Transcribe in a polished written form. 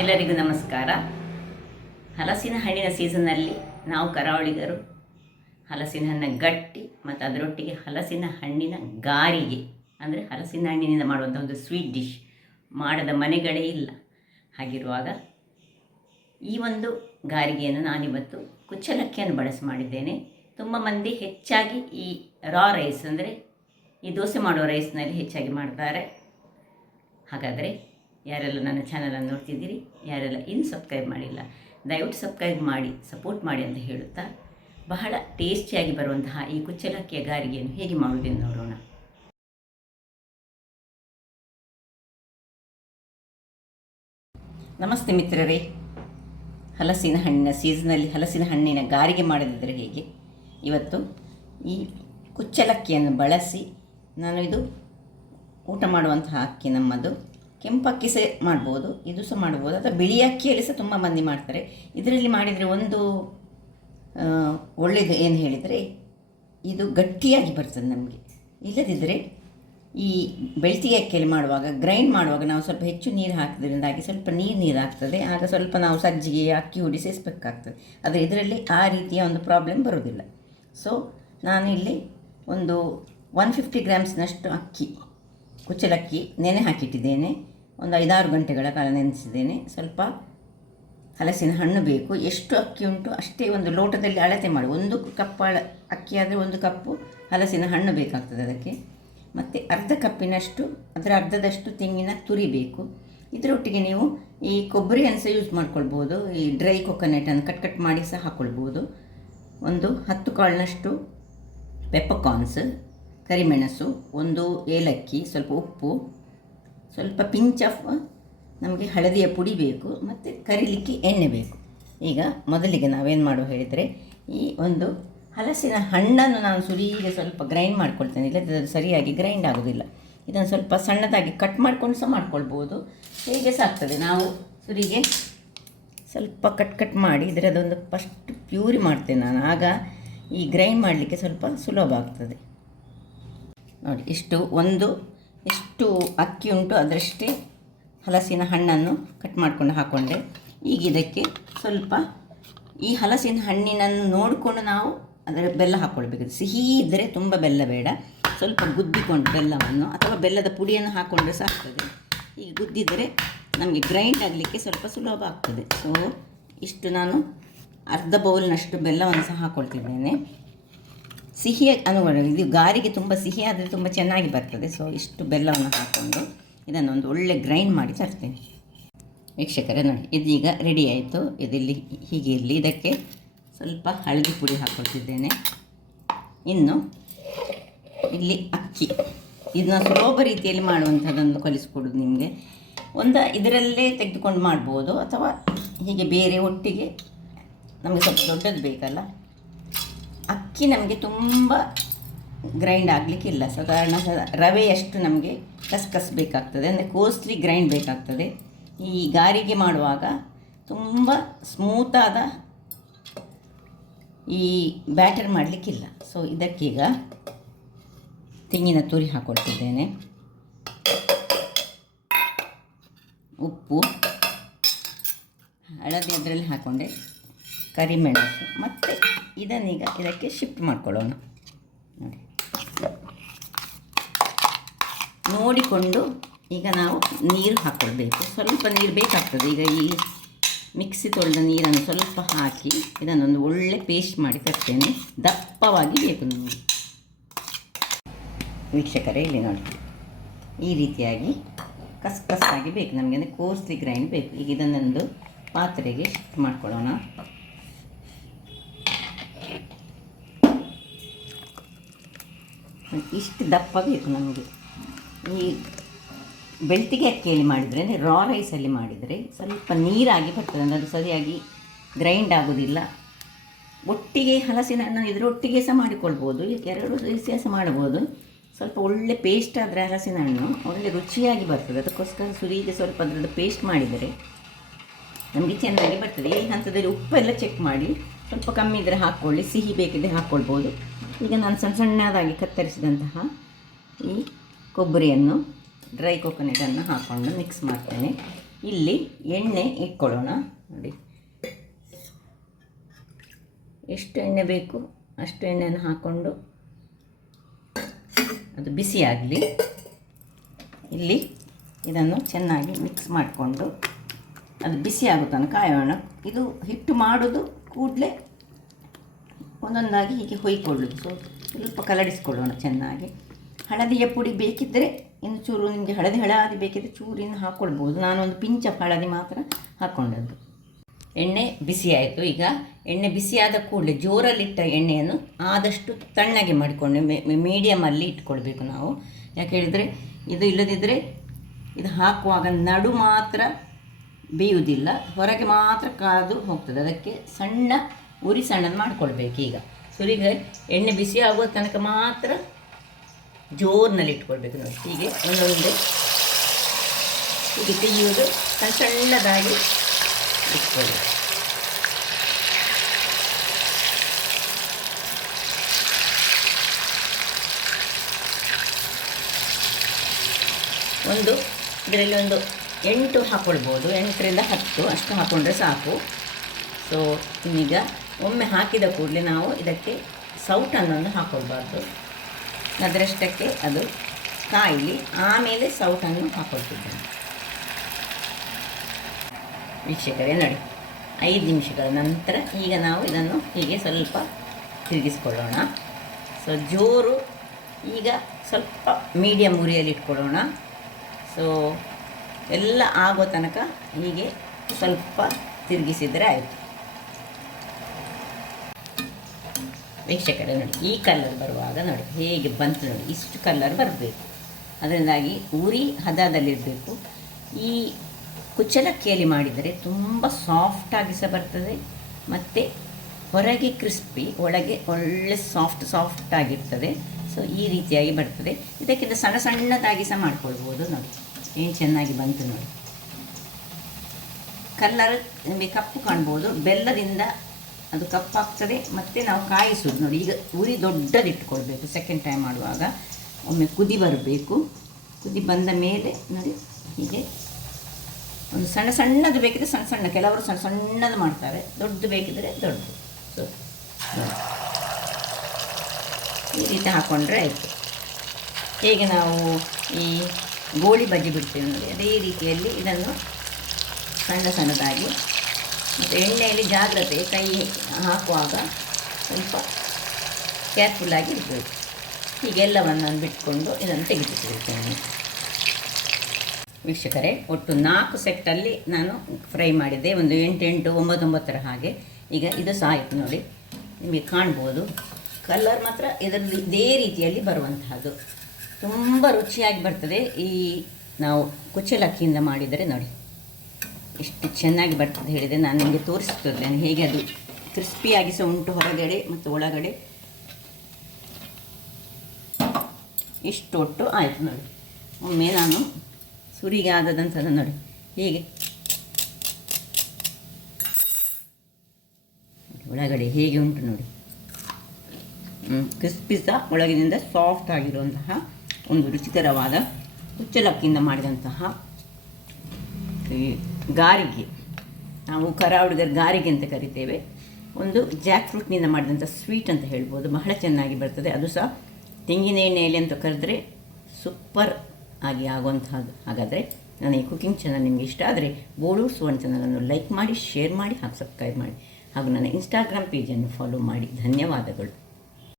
ಎಲ್ಲರಿಗೂ ನಮಸ್ಕಾರ. ಹಲಸಿನ ಹಣ್ಣಿನ ಸೀಸನ್ನಲ್ಲಿ ನಾವು ಕರಾವಳಿಗರು ಹಲಸಿನ ಹಣ್ಣಿನ ಗಟ್ಟಿ ಮತ್ತು ಅದರೊಟ್ಟಿಗೆ ಹಲಸಿನ ಹಣ್ಣಿನ ಗಾರಿಗೆ ಅಂದರೆ ಹಲಸಿನ ಹಣ್ಣಿನಿಂದ ಮಾಡುವಂಥ ಒಂದು ಸ್ವೀಟ್ ಡಿಶ್ ಮಾಡದ ಮನೆಗಳೇ ಇಲ್ಲ. ಹಾಗಿರುವಾಗ ಈ ಒಂದು ಗಾರಿಗೆಯನ್ನು ನಾನಿವತ್ತು ಕುಚ್ಚಲಕ್ಕಿಯನ್ನು ಬಳಸಿ ಮಾಡಿದ್ದೇನೆ. ತುಂಬ ಮಂದಿ ಹೆಚ್ಚಾಗಿ ಈ ರಾ ರೈಸ್ ಅಂದರೆ ಈ ದೋಸೆ ಮಾಡುವ ರೈಸ್ನಲ್ಲಿ ಹೆಚ್ಚಾಗಿ ಮಾಡ್ತಾರೆ. ಹಾಗಾದರೆ ಯಾರೆಲ್ಲ ನನ್ನ ಚಾನಲನ್ನು ನೋಡ್ತಿದ್ದೀರಿ, ಯಾರೆಲ್ಲ ಇನ್ನೂ ಸಬ್ಸ್ಕ್ರೈಬ್ ಮಾಡಿಲ್ಲ, ದಯವಿಟ್ಟು ಸಬ್ಸ್ಕ್ರೈಬ್ ಮಾಡಿ ಸಪೋರ್ಟ್ ಮಾಡಿ ಅಂತ ಹೇಳುತ್ತಾ ಬಹಳ ಟೇಸ್ಟಿಯಾಗಿ ಬರುವಂತಹ ಈ ಕುಚ್ಚಲಕ್ಕಿಯ ಗಾರಿಗೆಯನ್ನು ಹೇಗೆ ಮಾಡುವುದೆಂದು ನೋಡೋಣ. ನಮಸ್ತೆ ಮಿತ್ರರೇ. ಹಲಸಿನ ಹಣ್ಣಿನ ಸೀಸನಲ್ಲಿ ಹಲಸಿನ ಹಣ್ಣಿನ ಗಾರಿಗೆ ಮಾಡದಿದ್ದರೆ ಹೇಗೆ, ಇವತ್ತು ಈ ಕುಚ್ಚಲಕ್ಕಿಯನ್ನು ಬಳಸಿ ನಾನು ಇದು ಊಟ ಮಾಡುವಂತಹ ಅಕ್ಕಿ, ನಮ್ಮದು ಕೆಂಪಕ್ಕಿ ಸಹ ಮಾಡ್ಬೋದು, ಇದು ಸಹ ಮಾಡ್ಬೋದು, ಅಥವಾ ಬಿಳಿ ಅಕ್ಕಿಯಲ್ಲಿ ಸಹ ತುಂಬ ಮಂದಿ ಮಾಡ್ತಾರೆ. ಇದರಲ್ಲಿ ಮಾಡಿದರೆ ಒಂದು ಒಳ್ಳೆಯದು ಏನು ಹೇಳಿದರೆ ಇದು ಗಟ್ಟಿಯಾಗಿ ಬರ್ತದೆ ನಮಗೆ. ಇಲ್ಲದಿದ್ದರೆ ಈ ಬೆಳ್ತಿಗೆ ಅಕ್ಕಿಯಲ್ಲಿ ಮಾಡುವಾಗ ಗ್ರೈಂಡ್ ಮಾಡುವಾಗ ನಾವು ಸ್ವಲ್ಪ ಹೆಚ್ಚು ನೀರು ಹಾಕಿದ್ರಿಂದಾಗಿ ಸ್ವಲ್ಪ ನೀರು ಆಗ್ತದೆ. ಆಗ ಸ್ವಲ್ಪ ನಾವು ಸಜ್ಜಿಗೆ ಅಕ್ಕಿ ಹುಡಿ ಸೇರಿಸಬೇಕಾಗ್ತದೆ. ಆದರೆ ಇದರಲ್ಲಿ ಆ ರೀತಿಯ ಒಂದು ಪ್ರಾಬ್ಲಮ್ ಬರೋದಿಲ್ಲ. ಸೊ ನಾನಿಲ್ಲಿ ಒಂದು 150 ಗ್ರಾಮ್ಸ್ನಷ್ಟು ಅಕ್ಕಿ, ಕುಚ್ಚಲಕ್ಕಿ ನೆನೆ ಹಾಕಿಟ್ಟಿದ್ದೇನೆ. ಒಂದು 5-6 ಗಂಟೆಗಳ ಕಾಲ ನೆನೆಸಿದ್ದೇನೆ. ಸ್ವಲ್ಪ ಹಲಸಿನ ಹಣ್ಣು ಬೇಕು. ಎಷ್ಟು ಅಕ್ಕಿ ಉಂಟು ಅಷ್ಟೇ ಒಂದು ಲೋಟದಲ್ಲಿ ಅಳತೆ ಮಾಡಿ. 1 ಕಪ್ ಅಕ್ಕಿ ಆದರೆ 1 ಕಪ್ಪು ಹಲಸಿನ ಹಣ್ಣು ಬೇಕಾಗ್ತದೆ ಅದಕ್ಕೆ. ಮತ್ತು ಅರ್ಧ ಕಪ್ಪಿನಷ್ಟು, ಅದರ ಅರ್ಧದಷ್ಟು ತೆಂಗಿನ ತುರಿ ಬೇಕು. ಇದರೊಟ್ಟಿಗೆ ನೀವು ಈ ಕೊಬ್ಬರಿಯನ್ನು ಸಹ ಯೂಸ್ ಮಾಡ್ಕೊಳ್ಬೋದು. ಈ ಡ್ರೈ ಕೊಕೊನಟನ್ನು ಕಟ್ ಮಾಡಿ ಸಹ ಹಾಕ್ಕೊಳ್ಬೋದು. ಒಂದು 10 ಕಾಳಿನಷ್ಟು ಪೆಪ್ಪರ್ಕಾರ್ನ್ಸ್, ಕರಿಮೆಣಸು, 1 ಏಲಕ್ಕಿ, ಸ್ವಲ್ಪ ಉಪ್ಪು, ಸ್ವಲ್ಪ ಪಿಂಚ್ ಆಫ್ ನಮಗೆ ಹಳದಿಯ ಪುಡಿ ಬೇಕು, ಮತ್ತು ಕರಿಲಿಕ್ಕೆ ಎಣ್ಣೆ ಬೇಕು. ಈಗ ಮೊದಲಿಗೆ ನಾವೇನು ಮಾಡುವ ಹೇಳಿದರೆ, ಈ ಒಂದು ಹಲಸಿನ ಹಣ್ಣನ್ನು ನಾನು ಸುರಿಗೆ ಸ್ವಲ್ಪ ಗ್ರೈಂಡ್ ಮಾಡ್ಕೊಳ್ತೇನೆ. ಇಲ್ಲದಿದ್ದರೆ ಅದು ಸರಿಯಾಗಿ ಗ್ರೈಂಡ್ ಆಗೋದಿಲ್ಲ. ಇದನ್ನು ಸ್ವಲ್ಪ ಸಣ್ಣದಾಗಿ ಕಟ್ ಮಾಡ್ಕೊಂಡು ಸಹ ಮಾಡ್ಕೊಳ್ಬೋದು, ಹೇಗೆ ಸಹ ಆಗ್ತದೆ. ನಾವು ಸುರಿಗೆ ಸ್ವಲ್ಪ ಕಟ್ ಮಾಡಿ ಇದರದೊಂದು ಫಸ್ಟ್ ಪ್ಯೂರಿ ಮಾಡ್ತೇನೆ ನಾನು. ಆಗ ಈ ಗ್ರೈಂಡ್ ಮಾಡಲಿಕ್ಕೆ ಸ್ವಲ್ಪ ಸುಲಭ ಆಗ್ತದೆ. ನೋಡಿ, ಎಷ್ಟು ಅಕ್ಕಿ ಉಂಟು ಅದರಷ್ಟೇ ಹಲಸಿನ ಹಣ್ಣನ್ನು ಕಟ್ ಮಾಡ್ಕೊಂಡು ಹಾಕ್ಕೊಂಡೆ. ಈಗ ಇದಕ್ಕೆ ಸ್ವಲ್ಪ ಈ ಹಲಸಿನ ಹಣ್ಣಿನನ್ನು ನೋಡಿಕೊಂಡು ನಾವು ಅದರ ಬೆಲ್ಲ ಹಾಕ್ಕೊಳ್ಬೇಕು. ಸಿಹಿ ಇದ್ದರೆ ತುಂಬ ಬೆಲ್ಲ ಬೇಡ, ಸ್ವಲ್ಪ ಗುದ್ದಿಕೊಂಡು ಬೆಲ್ಲವನ್ನು ಅಥವಾ ಬೆಲ್ಲದ ಪುಡಿಯನ್ನು ಹಾಕ್ಕೊಂಡ್ರೆ ಸಾಕ್ತದೆ. ಈಗ ಗುದ್ದಿದರೆ ನಮಗೆ ಗ್ರೈಂಡ್ ಆಗಲಿಕ್ಕೆ ಸ್ವಲ್ಪ ಸುಲಭ ಆಗ್ತದೆ. ಸೊ ಇಷ್ಟು ನಾನು ಅರ್ಧ ಬೌಲ್ನಷ್ಟು ಬೆಲ್ಲವನ್ನು ಸಹ ಹಾಕ್ಕೊಳ್ತಿದ್ದೇನೆ. ಸಿಹಿಯ ಅನುಗುಣ, ಇದು ಗಾರಿಗೆ ತುಂಬ ಸಿಹಿ ಆದರೆ ತುಂಬ ಚೆನ್ನಾಗಿ ಬರ್ತದೆ. ಸೊ ಇಷ್ಟು ಬೆಲ್ಲವನ್ನು ಹಾಕ್ಕೊಂಡು ಇದನ್ನೊಂದು ಒಳ್ಳೆ ಗ್ರೈಂಡ್ ಮಾಡಿ ತರ್ತೇನೆ. ವೀಕ್ಷಕರೇ ನೋಡಿ, ಇದೀಗ ರೆಡಿ ಆಯಿತು. ಇದರಲ್ಲಿ ಹೀಗೆ ಇರಲಿ. ಇದಕ್ಕೆ ಸ್ವಲ್ಪ ಹಳದಿ ಪುಡಿ ಹಾಕ್ಕೊಳ್ತಿದ್ದೇನೆ. ಇನ್ನು ಇಲ್ಲಿ ಅಕ್ಕಿ, ಇದನ್ನ ಸುಲಭ ರೀತಿಯಲ್ಲಿ ಮಾಡುವಂಥದ್ದನ್ನು ಕಲಿಸ್ಕೊಡೋದು ನಿಮಗೆ. ಇದರಲ್ಲೇ ತೆಗೆದುಕೊಂಡು ಮಾಡ್ಬೋದು, ಅಥವಾ ಹೀಗೆ ಬೇರೆ ಒಟ್ಟಿಗೆ. ನಮಗೆ ಸ್ವಲ್ಪ ದೊಡ್ಡದು ಬೇಕಲ್ಲ, ಅಕ್ಕಿ ನಮಗೆ ತುಂಬ ಗ್ರೈಂಡ್ ಆಗಲಿಕ್ಕಿಲ್ಲ. ಸಾಧಾರಣ ರವೆಯಷ್ಟು ನಮಗೆ ಕಸ್ಬೇಕಾಗ್ತದೆ, ಅಂದರೆ ಕೋಸ್ಟ್ಲಿ ಗ್ರೈಂಡ್ ಬೇಕಾಗ್ತದೆ. ಈ ಗಾರಿಗೆ ಮಾಡುವಾಗ ತುಂಬ ಸ್ಮೂತಾದ ಈ ಬ್ಯಾಟರ್ ಮಾಡಲಿಕ್ಕಿಲ್ಲ. ಸೊ ಇದಕ್ಕೀಗ ತೆಂಗಿನ ತುರಿ ಹಾಕ್ಕೊಳ್ತಿದ್ದೇನೆ, ಉಪ್ಪು, ಹಳದಿ ಅದರಲ್ಲಿ ಹಾಕ್ಕೊಂಡೆ, ಕರಿಮೆಣಸು, ಮತ್ತು ಇದನ್ನೀಗ ಇದಕ್ಕೆ ಶಿಫ್ಟ್ ಮಾಡ್ಕೊಳ್ಳೋಣ. ನೋಡಿ, ನೋಡಿಕೊಂಡು ಈಗ ನಾವು ನೀರು ಹಾಕ್ಕೊಳ್ಬೇಕು. ಸ್ವಲ್ಪ ನೀರು ಬೇಕಾಗ್ತದೆ. ಈಗ ಈ ಮಿಕ್ಸಿ ತೊಳೆದ ನೀರನ್ನು ಸ್ವಲ್ಪ ಹಾಕಿ ಇದನ್ನೊಂದು ಒಳ್ಳೆ ಪೇಸ್ಟ್ ಮಾಡಿ ತರ್ತೇನೆ. ದಪ್ಪವಾಗಿ ಬೇಕು ನಮಗೆ. ವೀಕ್ಷಕರೇ ಇಲ್ಲಿ ನೋಡಿ, ಈ ರೀತಿಯಾಗಿ ಕಸ್ಸಾಗಿ ಬೇಕು ನಮಗೆ, ಅಂದರೆ ಕೋಸ್ಟ್ಲಿ ಗ್ರೈಂಡ್ ಬೇಕು. ಈಗ ಇದನ್ನೊಂದು ಪಾತ್ರೆಗೆ ಶಿಫ್ಟ್ ಮಾಡ್ಕೊಳ್ಳೋಣ. ಇಷ್ಟು ದಪ್ಪ ಬೇಕು ನಮಗೆ. ಈ ಬೆಳ್ತಿಗೆ ಅಕ್ಕಿಯಲ್ಲಿ ಮಾಡಿದರೆ, ಅಂದರೆ ರಾ ರೈಸಲ್ಲಿ ಮಾಡಿದರೆ ಸ್ವಲ್ಪ ನೀರಾಗಿ ಬರ್ತದೆ, ಅಂದರೆ ಅದು ಸರಿಯಾಗಿ ಗ್ರೈಂಡ್ ಆಗೋದಿಲ್ಲ. ಒಟ್ಟಿಗೆ ಹಲಸಿನ ಹಣ್ಣು ಇದರೊಟ್ಟಿಗೆ ಸಹ ಮಾಡಿಕೊಳ್ಬೋದು, ಎರಡು ರೀತಿಯ ಸಹ ಮಾಡ್ಬೋದು. ಸ್ವಲ್ಪ ಒಳ್ಳೆ ಪೇಸ್ಟ್ ಆದರೆ ಹಲಸಿನ ಹಣ್ಣು ಒಳ್ಳೆ ರುಚಿಯಾಗಿ ಬರ್ತದೆ. ಅದಕ್ಕೋಸ್ಕರ ಸುರಿಗೆ ಸ್ವಲ್ಪ ಅದರದ್ದು ಪೇಸ್ಟ್ ಮಾಡಿದರೆ ನಮಗೆ ಚೆನ್ನಾಗಿ ಬರ್ತದೆ. ಈ ಹಂತದಲ್ಲಿ ಉಪ್ಪೆಲ್ಲ ಚೆಕ್ ಮಾಡಿ, ಸ್ವಲ್ಪ ಕಮ್ಮಿ ಇದ್ದರೆ ಹಾಕ್ಕೊಳ್ಳಿ, ಸಿಹಿ ಬೇಕಿದ್ದರೆ ಹಾಕ್ಕೊಳ್ಬೋದು. ಈಗ ನಾನು ಸಣ್ಣದಾಗಿ ಕತ್ತರಿಸಿದಂತಹ ಈ ಕೊಬ್ಬರಿಯನ್ನು ಡ್ರೈ ಕೊಕೊನಟನ್ನು ಹಾಕ್ಕೊಂಡು ಮಿಕ್ಸ್ ಮಾಡ್ತೇನೆ. ಇಲ್ಲಿ ಎಣ್ಣೆ ಇಟ್ಕೊಳ್ಳೋಣ. ನೋಡಿ, ಎಷ್ಟು ಎಣ್ಣೆ ಬೇಕು ಅಷ್ಟು ಎಣ್ಣೆಯನ್ನು ಹಾಕ್ಕೊಂಡು ಅದು ಬಿಸಿಯಾಗಲಿ. ಇಲ್ಲಿ ಇದನ್ನು ಚೆನ್ನಾಗಿ ಮಿಕ್ಸ್ ಮಾಡಿಕೊಂಡು ಅದು ಬಿಸಿ ಆಗೋ ತನಕ ಕಾಯೋಣ. ಇದು ಹಿಟ್ಟು ಮಾಡೋದು ಕೂಡಲೇ ಒಂದೊಂದಾಗಿ ಹೀಗೆ ಹೊಯ್ಕೊಳ್ಳೋದು. ಸ್ವಲ್ಪ ಕಲಡಿಸ್ಕೊಳ್ಳೋಣ ಚೆನ್ನಾಗಿ. ಹಳದಿಯ ಪುಡಿ ಬೇಕಿದ್ದರೆ ಇನ್ನು ಚೂರು, ನಿಮಗೆ ಹಳದಿ ಬೇಕಿದ್ದರೆ ಚೂರಿನ ಹಾಕ್ಕೊಳ್ಬೋದು. ನಾನೊಂದು ಪಿಂಚ್ ಆಫ್ ಹಳದಿ ಮಾತ್ರ ಹಾಕ್ಕೊಂಡದ್ದು. ಎಣ್ಣೆ ಬಿಸಿ ಆಯಿತು. ಈಗ ಎಣ್ಣೆ ಬಿಸಿಯಾದ ಕೂಡಲೇ ಜೋರಲ್ಲಿಟ್ಟ ಎಣ್ಣೆಯನ್ನು ಆದಷ್ಟು ತಣ್ಣಗೆ ಮಾಡಿಕೊಂಡು ಮೀಡಿಯಮಲ್ಲಿ ಇಟ್ಕೊಳ್ಬೇಕು ನಾವು. ಯಾಕೆ ಹೇಳಿದರೆ ಇದು ಇಲ್ಲದಿದ್ದರೆ ಇದು ಹಾಕುವಾಗ ನಡು ಮಾತ್ರ ಬೇಯುವುದಿಲ್ಲ, ಹೊರಗೆ ಮಾತ್ರ ಕಾದು ಹೋಗ್ತದೆ. ಅದಕ್ಕೆ ಸಣ್ಣದು ಮಾಡಿಕೊಳ್ಬೇಕು. ಈಗ ಸುರಿಗೆ ಎಣ್ಣೆ ಬಿಸಿ ಆಗುವ ತನಕ ಮಾತ್ರ ಜೋರಿನಲ್ಲಿ ಇಟ್ಕೊಳ್ಬೇಕು. ನೋಡಿ, ಹೀಗೆ ಒಂದೊಂದೇ ಹೀಗೆ ತೆಗೆಯುವುದು ಸಣ್ಣದಾಗಿ ಇಟ್ಕೊಳ್ಳಿ. ಇದರಲ್ಲಿ ಒಂದು 8 ಹಾಕ್ಕೊಳ್ಬೋದು, 8ರಿಂದ 10 ಅಷ್ಟು ಹಾಕ್ಕೊಂಡ್ರೆ ಸಾಕು. ಸೊ ಈಗ ಒಮ್ಮೆ ಹಾಕಿದ ಕೂಡಲೇ ನಾವು ಇದಕ್ಕೆ ಸೌಟನ್ನು ಹಾಕ್ಕೊಳ್ಬಾರ್ದು. ಅದರಷ್ಟಕ್ಕೆ ಅದು ಕಾಯಿಲಿ, ಆಮೇಲೆ ಸೌಟನ್ನು ಹಾಕ್ಕೊಳ್ತಿದ್ದೇನೆ. ವೀಕ್ಷಕರೇ ನೋಡಿ, 5 ನಿಮಿಷಗಳ ನಂತರ ಈಗ ನಾವು ಇದನ್ನು ಹೀಗೆ ಸ್ವಲ್ಪ ತಿರುಗಿಸ್ಕೊಳ್ಳೋಣ. ಸೊ ಜೋರು ಈಗ ಸ್ವಲ್ಪ ಮೀಡಿಯಮ್ ಉರಿಯಲ್ಲಿ ಇಟ್ಕೊಳ್ಳೋಣ. ಸೊ ಎಲ್ಲ ಆಗೋ ತನಕ ಹೀಗೆ ಸ್ವಲ್ಪ ತಿರುಗಿಸಿದರೆ ಆಯಿತು. ವೀಕ್ಷಕರೇ ನೋಡಿ, ಈ ಕಲರ್ ಬರುವಾಗ ನೋಡಿ ಹೇಗೆ ಬಂತು ನೋಡಿ, ಇಷ್ಟು ಕಲರ್ ಬರಬೇಕು. ಅದರಿಂದಾಗಿ ಉರಿ ಹದದಲ್ಲಿರಬೇಕು. ಈ ಕುಚ್ಚಲಕ್ಕಿಯಲ್ಲಿ ಮಾಡಿದರೆ ತುಂಬ ಸಾಫ್ಟಾಗಿ ಸಹ ಬರ್ತದೆ, ಮತ್ತು ಹೊರಗೆ ಕ್ರಿಸ್ಪಿ, ಒಳಗೆ ಒಳ್ಳೆ ಸಾಫ್ಟಾಗಿರ್ತದೆ. ಸೊ ಈ ರೀತಿಯಾಗಿ ಬರ್ತದೆ. ಇದಕ್ಕಿಂತ ಸಣ್ಣದಾಗಿ ಸಹ ಮಾಡ್ಕೊಳ್ಬೋದು. ನೋಡಿ ಏನು ಚೆನ್ನಾಗಿ ಬಂತು ನೋಡಿ. ಕಲ್ಲರ್ ನಿಮಗೆ ಕಪ್ಪು ಕಾಣ್ಬೋದು, ಬೆಲ್ಲದಿಂದ ಅದು ಕಪ್ಪಾಗ್ತದೆ. ಮತ್ತು ನಾವು ಕಾಯಿಸೋದು ನೋಡಿ, ಈಗ ಉರಿ ದೊಡ್ಡದಿಟ್ಕೊಳ್ಬೇಕು. ಸೆಕೆಂಡ್ ಟೈಮ್ ಮಾಡುವಾಗ ಒಮ್ಮೆ ಕುದಿ ಬರಬೇಕು. ಕುದಿ ಬಂದ ಮೇಲೆ ನೋಡಿ ಹೀಗೆ ಒಂದು ಸಣ್ಣದು ಬೇಕಿದ್ರೆ ಸಣ್ಣ, ಕೆಲವರು ಸಣ್ಣದು ಮಾಡ್ತಾರೆ, ದೊಡ್ಡದು ಬೇಕಿದ್ರೆ ದೊಡ್ಡದು. ಸೊ ಈ ರೀತಿ ಹಾಕ್ಕೊಂಡ್ರೆ ಆಯಿತು. ಹೇಗೆ ನಾವು ಈ ಗೋಳಿ ಬಜ್ಜಿ ಬಿಡ್ತೇವೆ ನೋಡಿ, ಅದೇ ರೀತಿಯಲ್ಲಿ ಇದನ್ನು ಸಣ್ಣದಾಗಿ. ಮತ್ತು ಎಣ್ಣೆಯಲ್ಲಿ ಜಾಗ್ರತೆ, ಕೈ ಹಾಕುವಾಗ ಸ್ವಲ್ಪ ಕೇರ್ಫುಲ್ಲಾಗಿ ಇರಬೇಕು. ಹೀಗೆಲ್ಲವನ್ನು ಬಿಟ್ಕೊಂಡು ಇದನ್ನು ತೆಗೆದುಕೊಳ್ತೇನೆ. ವೀಕ್ಷಕರೇ, ಒಟ್ಟು 4 ಸೆಟ್ಟಲ್ಲಿ ನಾನು ಫ್ರೈ ಮಾಡಿದ್ದೆ, ಒಂದು 8, 9 ಹಾಗೆ. ಈಗ ಇದು ಸಹ ಆಯಿತು ನೋಡಿ, ನಿಮಗೆ ಕಾಣ್ಬೋದು. ಕಲರ್ ಮಾತ್ರ ಇದರಲ್ಲಿ ಇದೇ ರೀತಿಯಲ್ಲಿ ಬರುವಂತಹದ್ದು, ತುಂಬ ರುಚಿಯಾಗಿ ಬರ್ತದೆ. ಈ ನಾವು ಕುಚ್ಚಲಕ್ಕಿಯಿಂದ ಮಾಡಿದರೆ ನೋಡಿ ಎಷ್ಟು ಚೆನ್ನಾಗಿ ಬರ್ತದೆ ಹೇಳಿದೆ. ನಾನು ನಿಮಗೆ ತೋರಿಸ್ತಿದ್ದೇನೆ ಹೇಗೆ ಅದು ಕ್ರಿಸ್ಪಿಯಾಗಿ ಸಹ ಉಂಟು, ಹೊರಗಡೆ ಮತ್ತು ಒಳಗಡೆ. ಇಷ್ಟು ಒಟ್ಟು ಆಯಿತು ನೋಡಿ. ಒಮ್ಮೆ ನಾನು ಸುರಿಗೆ ಆದದಂಥದ್ದು ನೋಡಿ ಹೀಗೆ ಒಳಗಡೆ ಹೇಗೆ ಉಂಟು ನೋಡಿ. ಕ್ರಿಸ್ಪಿ ಸಹ ಒಳಗಿನಿಂದ ಸಾಫ್ಟ್ ಆಗಿರುವಂತಹ ಒಂದು ರುಚಿಕರವಾದ ಕುಚ್ಚಲಕ್ಕಿಯಿಂದ ಮಾಡಿದಂತಹ ಗಾರಿಗೆ, ನಾವು ಕರಾವಳಿಗರ ಗಾರಿಗೆ ಅಂತ ಕರಿತೇವೆ. ಒಂದು ಜಾಕ್ ಫ್ರೂಟ್ನಿಂದ ಮಾಡಿದಂಥ ಸ್ವೀಟ್ ಅಂತ ಹೇಳ್ಬೋದು. ಬಹಳ ಚೆನ್ನಾಗಿ ಬರ್ತದೆ. ಅದು ಸಹ ತೆಂಗಿನ ಎಣ್ಣೆಯಲ್ಲಿ ಅಂತ ಕರೆದ್ರೆ ಸೂಪರ್ ಆಗಿ ಆಗುವಂಥದ್ದು. ಹಾಗಾದರೆ ನನ್ನ ಈ ಕುಕಿಂಗ್ ಚಾನಲ್ ನಿಮಗೆ ಇಷ್ಟ ಆದರೆ ಬೋಳೂರು ಸುವರ್ಣ ಚಾನಲನ್ನು ಲೈಕ್ ಮಾಡಿ, ಶೇರ್ ಮಾಡಿ ಹಾಗೂ ಸಬ್ಸ್ಕ್ರೈಬ್ ಮಾಡಿ, ಹಾಗೂ ನನ್ನ ಇನ್ಸ್ಟಾಗ್ರಾಮ್ ಪೇಜನ್ನು ಫಾಲೋ ಮಾಡಿ. ಧನ್ಯವಾದಗಳು.